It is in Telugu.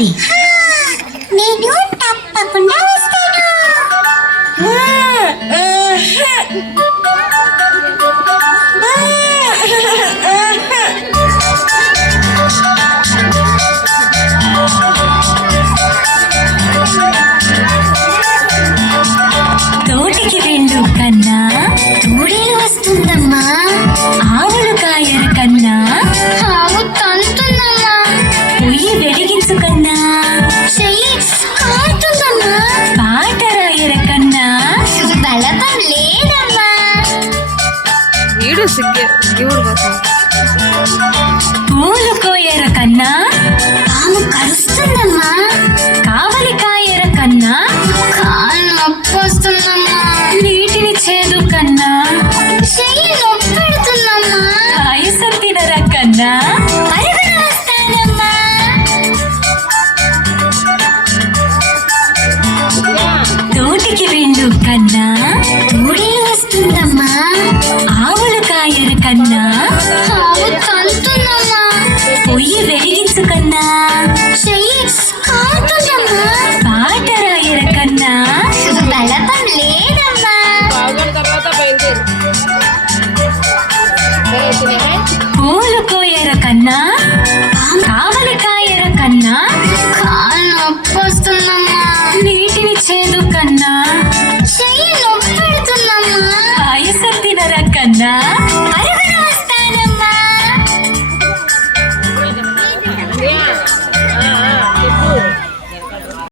రావాలి. నేను తప్పకుండా వస్తాను. తోటికి వెళ్ళు కన్నా తోడేలు వస్తుందమ్మా. ఆవులు కాయరు కన్నా ఆవు తంతుందమ్మా. పొయ్యి వెలిగించు కన్నా చెయ్యి కారుతుందమ్మా. పాట రాయర కన్నా బలపం లేదమ్మా. వీడు సిగ్గే దేవుడు కోసం. పూలు కోయర కన్నా పాము కరుస్తుందమ్మా. కావలి కాయర కన్నా కాలు నొప్పి వస్తుందమ్మా. నీటిని చేదు కన్నా చెయ్యి నొప్పి పెడుతుందమ్మా. పాయసం తినర కన్నా పరుగున వస్తానమ్మా. తోటికి వెళ్ళు కన్నా తోడేలు వస్తుందమ్మా. ఆవులు కాయరు కన్నా ఆవు తంతు